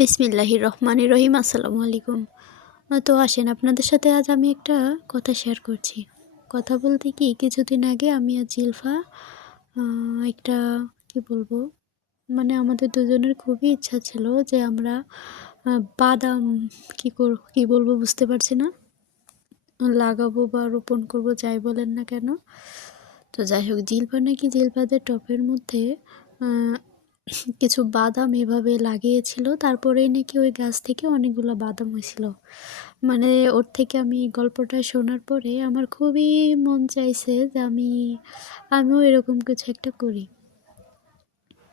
বিসমিল্লাহির রহমানির রহিম। আসসালামু আলাইকুম। তো আসেন আপনাদের সাথে আজ আমি একটা কথা শেয়ার করছি। কথা বলতে কি কিছুদিন আগে আমি আর জিলফা একটা কি বলবো, মানে আমাদের দুজনের খুবই ইচ্ছা ছিল যে আমরা বাদাম কি বলবো বুঝতে পারছি না, লাগাবো বা রোপণ করব যাই বলেন না কেন। তো যাই হোক, জিলফা নাকি জিলফাদের টপের মধ্যে কিছু বাদাম এভাবে লাগিয়েছিল, তারপরেই নাকি ওই গাছ থেকে অনেকগুলো বাদাম হয়েছিল। মানে ওর থেকে আমি গল্পটা শোনার পরে আমার খুবই মন চাইছে যে আমিও এরকম কিছু একটা করি।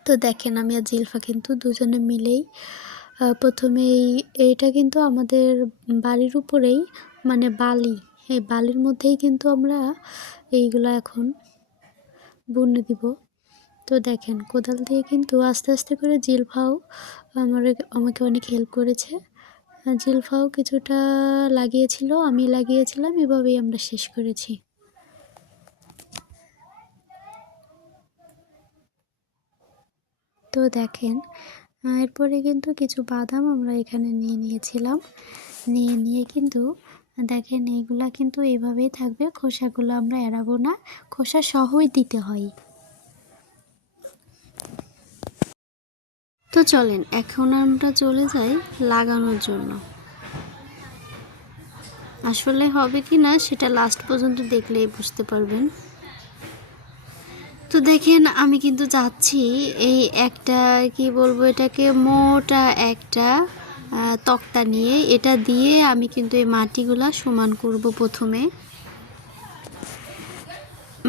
তো দেখেন, আমি আর জিলফা কিন্তু দুজনে মিলেই প্রথমেই এটা কিন্তু আমাদের বাড়ির উপরেই, মানে বালি, এই বালির মধ্যেই কিন্তু আমরা এইগুলা এখন বুনে দিব। তো দেখেন, কোদাল দিয়ে কিন্তু আস্তে আস্তে করে জিলফাও আমাকে অনেক হেল্প করেছে। জিলফাও কিছুটা লাগিয়েছিল, আমি লাগিয়েছিলাম, এভাবেই আমরা শেষ করেছি। তো দেখেন, এরপরে কিন্তু কিছু বাদাম আমরা এখানে নিয়েছিলাম। নিয়ে কিন্তু দেখেন এইগুলা কিন্তু এভাবেই থাকবে, খোসাগুলো আমরা এড়াবো না, খোসা সহই দিতে হয়। তো চলেন এখন আমরা চলে যাই লাগানোর জন্য। আসলে হবে কি না সেটা লাস্ট পর্যন্ত দেখলেই বুঝতে পারবেন। তো দেখেন, আমি কিন্তু যাচ্ছি এই একটা কি বলবো এটাকে, মোটা একটা তক্তা নিয়ে, এটা দিয়ে আমি কিন্তু এই মাটিগুলা সমান করব প্রথমে,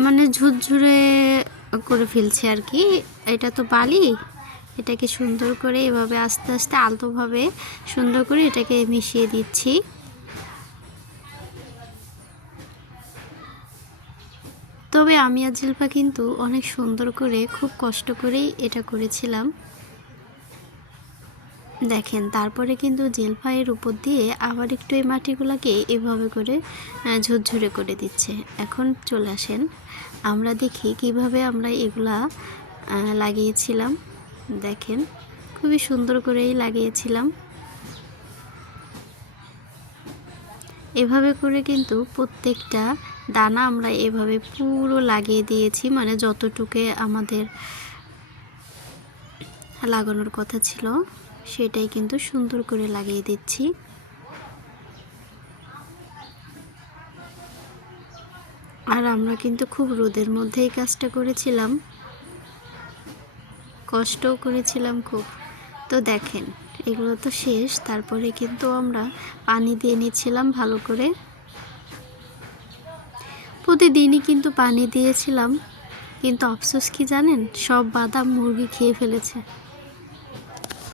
মানে ঝুরঝুরে করে ফেলছি আর কি। এটা তো বালি, এটাকে সুন্দর করে এভাবে আস্তে আস্তে আলতোভাবে সুন্দর করে এটাকে মিশিয়ে দিচ্ছি। তবে আমি আর জিলফা কিন্তু অনেক সুন্দর করে খুব কষ্ট করেই এটা করেছিলাম। দেখেন, তারপরে কিন্তু জিলফা এর উপর দিয়ে আবার একটু এই মাটিগুলোকে এভাবে করে ঝুরঝুরে করে দিচ্ছে। এখন চলে আসেন আমরা দেখি কিভাবে আমরা এগুলা লাগিয়েছিলাম। দেখেন, খুবই সুন্দর করেই লাগিয়েছিলাম। এভাবে করে কিন্তু প্রত্যেকটা দানা আমরা এভাবে পুরো লাগিয়ে দিয়েছি, মানে যতটুকু আমাদের লাগানোর কথা ছিল সেটাই কিন্তু সুন্দর করে লাগিয়ে দিচ্ছি। আর আমরা কিন্তু খুব রোদের মধ্যেই কাজটা করেছিলাম, কষ্টও করেছিলাম খুব। তো দেখেন, এগুলো তো শেষ, তারপরে কিন্তু আমরা পানি দিয়ে নিচ্ছিলাম ভালো করে। প্রতিদিনই কিন্তু পানি দিয়েছিলাম, কিন্তু আফসোস কি জানেন, সব বাদাম মুরগি খেয়ে ফেলেছে।